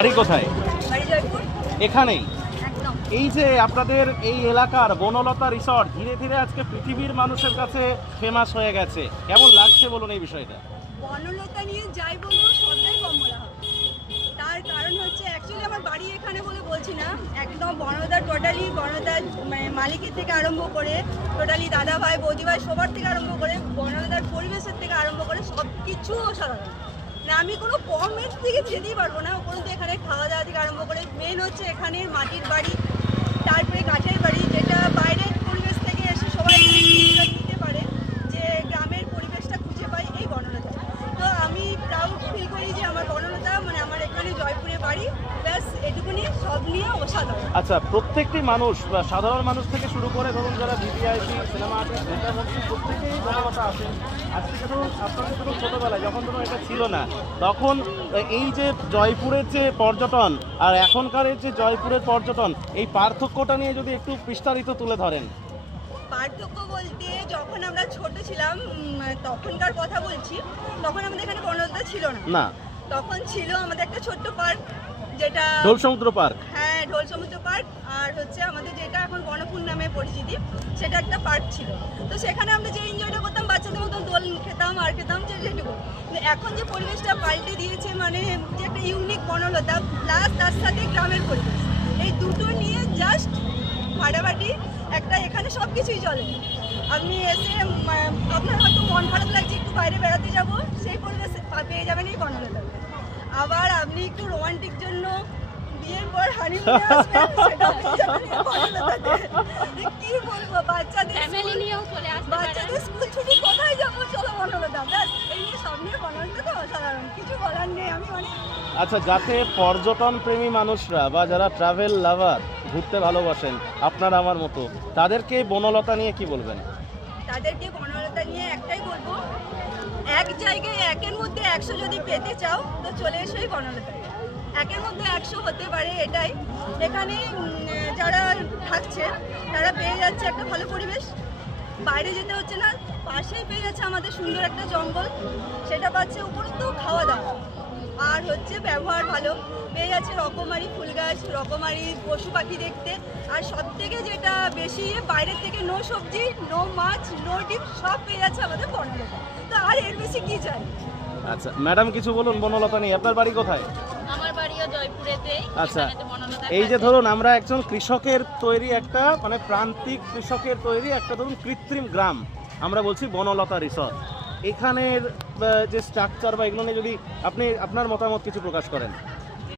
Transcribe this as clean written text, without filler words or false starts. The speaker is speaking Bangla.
বাড়ি কোথায়? বাড়ি জয়পুর। এখানেই। একদম। এই যে আপনাদের এই এলাকার বনলতা রিসর্ট ধীরে ধীরে আজকে পৃথিবীর মানুষের কাছে ফেমাস হয়ে গেছে, কেমন লাগছে বলুন এই বিষয়টা? বনলতা নিয়ে যাই বলবো সবটাই কম বলা হবে। তার কারণ হচ্ছে অ্যাকচুয়ালি আমার বাড়ি এখানে বলে বলছি না, একদম বনলতার টোটালি বনলতার মালিকের থেকে আরম্ভ করে টোটালি দাদা ভাই বৌদি ভাই সবার থেকে আরম্ভ করে বনলতার পরিবেশের থেকে আরম্ভ করে সব কিছু অসাধারণ। না আমি কোনো কমের দিকে যেতেই পারবো না, উপরন্তু এখানে খাওয়া দাওয়া থেকে আরম্ভ করে মেন হচ্ছে এখানের মাটির বাড়ি, তারপরে কাঠের বাড়ি, যেটা বাইরের পরিবেশ থেকে এসে সবাই নিতে পারে, যে গ্রামের পরিবেশটা খুঁজে পাই এই বনলতা। তো আমি প্রাউড ফিল করি যে আমার বনলতা মানে আমার এখানে জয়পুরে বাড়ি, ব্যাস এটুকুনি, সব নিয়ে অসাধারণ। আচ্ছা, প্রত্যেকটি মানুষ বা সাধারণ মানুষ থেকে শুরু করে ধরুন যারা ভিভিআইপি সিনেমা আর্টিস্ট এটা হচ্ছে প্রত্যেকেই বনলতা আসেন। আজকে ধরুন আপনাদের ধরুন ছোটোবেলায় যখন ধরুন এটা ছিল না, তখন এই যে জয়পুরের যে পর্যটন আর এখনকার যে জয়পুরের পর্যটন, এই পার্থক্যটা নিয়ে যদি একটু বিস্তারিত তুলে ধরেন। পার্থক্য বলতে যখন আমরা ছোট ছিলাম তখনকার কথা বলছি, তখন আমাদের এখানে বনলতা ছিল না। তখন ছিল আমাদের একটা ছোট্ট পার্ক, যেটা ঢোল সমুদ্র পার্ক। হ্যাঁ, ঢোল সমুদ্র পার্ক। আর হচ্ছে আমাদের যেটা এখন বনপুর নামে পরিচিতি, সেটা একটা পার্ক ছিল। তো সেখানে আমরা যে এনজয়টা করতাম বাচ্চাদের মতো, দোল খেতাম আর খেতাম, যে যেটুকু। কিন্তু এখন যে পরিবেশটা পাল্টে দিয়েছে, মানে যে একটা ইউনিক বনলতা প্লাস তার সাথে গ্রামের পরিবেশ, এই দুটো নিয়ে জাস্ট ফাটাফাটি একটা, এখানে সব কিছুই চলে। আপনি এসে আপনার হয়তো মন খারাপ লাগছে, একটু বাইরে বেড়াতে যাব, সেই পরিবেশ পেয়ে যাবেন এই বনলতাতে। আবার আপনি একটু রোমান্টিক জন্য বিয়ের পর হানিমুনে আসবেন, সেটা পেয়ে যাবেন এই বনলতাতে। কি বলবো, বাচ্চাদের ফ্যামিলি নিয়েও চলে আসতে পারেন। বাচ্চাদের স্কুল ছুটি কোথায় যাবো, চলো বনলতা, ব্যাস এই নিয়ে সব নিয়ে বনলতা তো অসাধারণ, কিছু বলার নেই। আমি অনেক আচ্ছা, যাতে পর্যটন প্রেমী মানুষরা বা যারা ট্রাভেল লাভার, ঘুরতে ভালোবাসেন আপনার আমার মতো, তাদেরকে বনলতা নিয়ে কি বলবেন? তাদেরকে বনলতা নিয়ে একটাই বলবো, এক জায়গায় একের মধ্যে 100 যদি পেতে চাও তো চলে এসো এই বনলতায়। একের মধ্যে 100 হতে পারে, এটাই। এখানে যারা থাকছে তারা পেয়ে যাচ্ছে একটা ভালো পরিবেশ, বাইরে যেতে হচ্ছে না, পাশেই পেয়ে যাচ্ছে আমাদের সুন্দর একটা জঙ্গল, সেটা পাচ্ছে। উপরন্তু খাওয়া দাওয়া আর হচ্ছে ব্যবহার ভালো, পেয়ে যাচ্ছে রকমারি ফুল গাছ, রকমারি পশু পাখি দেখতে। আর সব থেকে যেটা বেশি, বাইরের থেকে নো সবজি, নো মাছ, নো ডিম, সব পেয়ে যাচ্ছে আমাদের বনলতা। তো আর এর বেশি কি চাই? আচ্ছা ম্যাডাম, কিছু বলুন বনলতা নিয়ে। আপনার বাড়ি কোথায়? আমার বাড়িও জয়পুরেতেই। আচ্ছা, এখানে তো বনলতা এই যে থাকে। ধরুন আমরা একজন কৃষকের তৈরি একটা, মানে প্রান্তিক কৃষকের তৈরি একটা ধরুন কৃত্রিম গ্রাম, আমরা বলছি বনলতা রিসর্ট। এখানের যে স্ট্রাকচার বা এগুলো নিয়ে যদি আপনি আপনার মতামত কিছু প্রকাশ করেন।